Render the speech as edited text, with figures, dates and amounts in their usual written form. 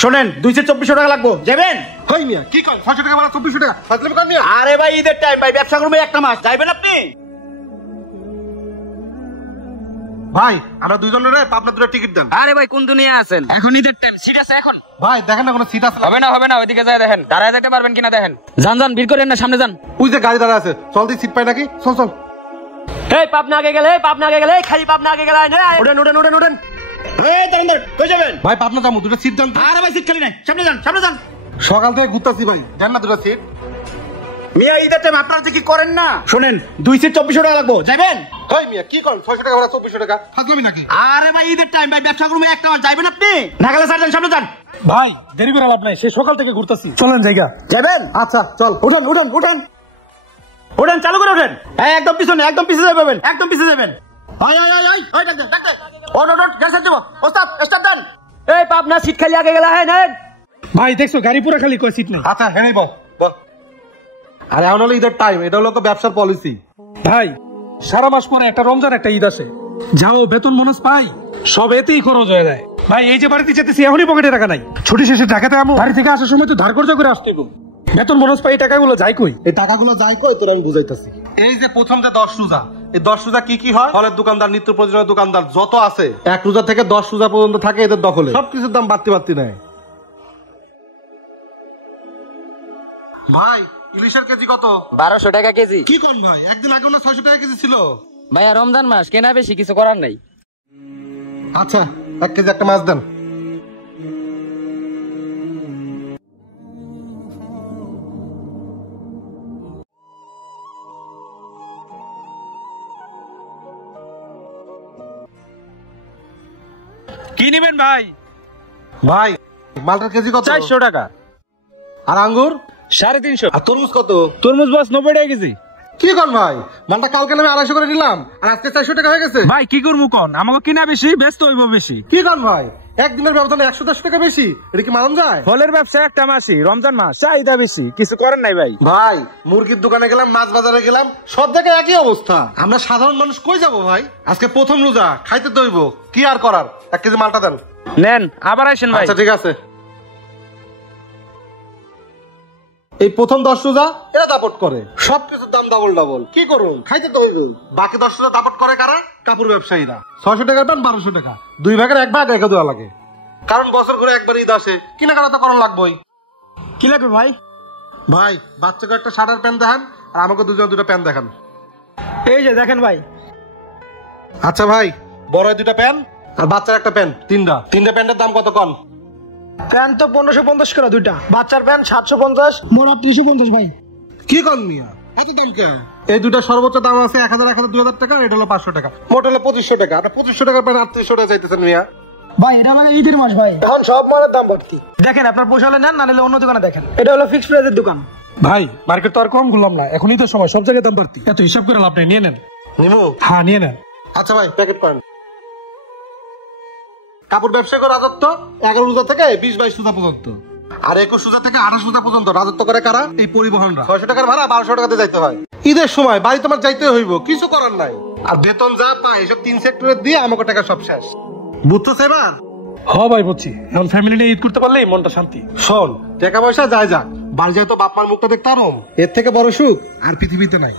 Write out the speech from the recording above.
শোনেন 224 টাকা লাগবে, যাবেন? হই মিয়া কি কর 600 টাকা ভাড়া 2400 টাকা ফাজলামি কর মিয়া। আরে ভাই ঈদের টাইম ভাই, ব্যবসা করবো একটা মাস, যাইবেন আপনি? ভাই আমরা দুইজনের পাবনা দুটো টিকিট দেন। আরে ভাই কোন দুনিয়া আছেন, এখন ঈদের টাইম, সিট আছে এখন? ভাই দেখেন না কোনো সিট আছে? হবে না, ওইদিকে যায় দেখেন, দাঁড়ায় যেতে পারবেন কিনা দেখেন। যান ভিড় করেন না, সামনে যান। ওই যে গাড়ি দাঁড়া আছে, চল দি সিট পাই নাকি, চল। এই পাবনা আগে গেলে, খালি পাবনা আগে গেলে না। ওঠেন। এই দাঁড়ান, কই যাবেন? ভাই পাবনা যাবো, দুটো সিট দেন। আরে ভাই সিট খালি নাই, সামনে যান। সকাল থেকে ঘুরতাছি ভাই, দেন না দুটো সিট। মিয়া ঈদের টাইম আপনারা যে কি করেন না। শোনেন 224 টাকা লাগবে, যাবেন? হই মিয়া কি করেন 600 টাকা ভাড়া 2400 টাকা ফাজলামি নাকি? আরে ভাই ঈদের টাইম ভাই, ব্যবসা করবো একটা মাস, যাইবেন আপনি? না গেলে স্যার যান, সামনে যান। ভাই দেরি করে লাভ নাই, সে সকাল থেকে ঘুরতাছি, চলেন জায়গা। যাবেন? আচ্ছা চল, ওঠেন, চালু করে ওঠেন। একদম পিছনে, একদম পিছে যাবেন, একদম পিছে যাবেন। ওই ডাক্তার ওঠ, গ্যাস দেব, স্টপ দেন। এই পাবনা সিট খালি আগে গেলা হয় না। ভাই দেখছো গাড়ি পুরো খালি, কই সিট নেই। আচ্ছা হেনেই বল। আরে এখন হলো ঈদের টাইম, এটা হলো ব্যবসার পলিসি। ভাই সারা মাস পরে একটা রমজান একটা ঈদ আসে, যাও বেতন বোনাস পাই, সব এতেই খরচ হয়ে যায়। ভাই এই যে বাড়িতে যেতেছি এখনই পকেটে টাকা নাই, ছুটি শেষে ঢাকাতে আমো, বাড়ি থেকে আসার সময় তো ধার কর্জ করে আসতে হবে। বেতন বোনাস পাই, এই টাকাগুলো যায় কই? এই টাকাগুলো যায় কই তোর আমি বুঝাইতাছি। এই যে প্রথম যে 10 রোজা, এই 10 রোজা কি হয়? ফলের দোকানদার, নিত্য প্রয়োজনীয় দোকানদার যত আছে, 1 রোজা থেকে 10 রোজা পর্যন্ত থাকে এদের দখলে, সবকিছুর দাম বাড়তি নেয়। ভাই ইলিশের কেজি কত? 1200 টাকা কেজি। কি কোন ভাই, একদিন আগে না 600 টাকা কেজি ছিল। ভাইয়া রমজান মাস, কেনা বেশি, কিছু করার নাই। আচ্ছা 1 কেজি একটা মাছ দেন। কি নেবেন ভাই? ভাই মালটার কেজি কত? 400 টাকা। আর আঙ্গুর? 350। আর তরমুজ কত? তরমুজ বাস 90 টাকা কেজি। কি কোন ভাই, মালটা কালকে আমি 250 করে নিলাম, আর আজকে 400 টাকা হয়ে গেছে। ভাই কি করবো কোন, আমাকে কিনা বেশি, ব্যস্ত হইব বেশি। কি কোন ভাই, একদিনের ব্যবধানে 110 টাকা বেশি, এটা কি মালুম যায়? ফলের ব্যবসা একটা মাসি, রমজান মাস, চাহিদা বেশি, কিছু করেন নাই ভাই। ভাই মুরগির দোকানে গেলাম, মাছ বাজারে গেলাম, সব জায়গায় একই অবস্থা। আমরা সাধারণ মানুষ কই যাব ভাই? আজকে প্রথম রোজা, খাইতে দইব, কি আর করার। 1 কেজি মালটা দেন। নেন, আবার আসেন ভাই। আচ্ছা ঠিক আছে। এই প্রথম 10 রোজা এরা দাপট করে, সবকিছুর দাম ডাবল। কি করুন, খাইতে তো হইব। বাকি 10 রোজা দাপট করে কারা? কাপড় ব্যবসায়ীরা। 600 টাকার প্যান্ট 1200 টাকা, 2 ভাগের 1 ভাগ রেখে দেওয়া লাগে, কারণ বছর ঘুরে একবার ঈদ আসে, কেনাকাটা তো করার লাগবেই। কি লাগবে ভাই? ভাই বাচ্চাকে একটা শার্ট আর প্যান্ট দেখান, আর আমাকে দুটো প্যান্ট দেখান। এই যে দেখেন ভাই। আচ্ছা ভাই, বড় 2টা প্যান্ট আর বাচ্চার একটা প্যান্ট, 3টা প্যান্টের দাম কত কন? প্যান্ট তো 1550 করে দুইটা, বাচ্চার প্যান্ট 750, মোট 350 ভাই। কি কন মিয়া, এত দাম কেন? এই দুটা সর্বোচ্চ দাম আছে 1000, 2000 টাকা, এটা হলো 500 টাকা, মোট হলো 2500 টাকা। আপনি 2500 টাকার প্যান্ট 3800 টাকা চাইতেছেন মিয়া। ভাই এটা আমাদের ঈদের মাস ভাই, এখন সব মালের দাম বাড়তি। দেখেন আপনার পোষালে নেন, না নিলে অন্য দোকানে দেখেন, এটা হলো ফিক্সড প্রাইসের দোকান। ভাই মার্কেট তো আর কম করলাম না, এখনই তো সময়, সব জায়গায় দাম বাড়তি, এত হিসাব করে লাভ নেই, নিয়ে নেন। নিমু? হ্যাঁ নিয়ে নেন। আচ্ছা ভাই প্যাকেট করেন। কাপড় ব্যবসায়ী করে রাজত্ব 11 রোজা থেকে 20-22 রোজা পর্যন্ত, আর 21 রোজা থেকে 28 রোজা পর্যন্ত রাজত্ব করে কারা? এই পরিবহনরা। 600 টাকার ভাড়া 1200 টাকাতে যাইতে হয়। ঈদের সময় বাড়ি তোমার যাইতে হইব, কিছু করার নাই। আর বেতন যা পায় এসব 3 সেক্টরে দিয়ে আমাকে টাকা সব শেষ, বুঝছো এবার? হ ভাই বুঝছি, এখন ফ্যামিলি নিয়ে ঈদ করতে পারলেই মনটা শান্তি। শোন, টাকা পয়সা যায় যাক, বাড়ি যায় তো বাপ মার মুখটা দেখতে আরো, এর থেকে বড় সুখ আর পৃথিবীতে নাই।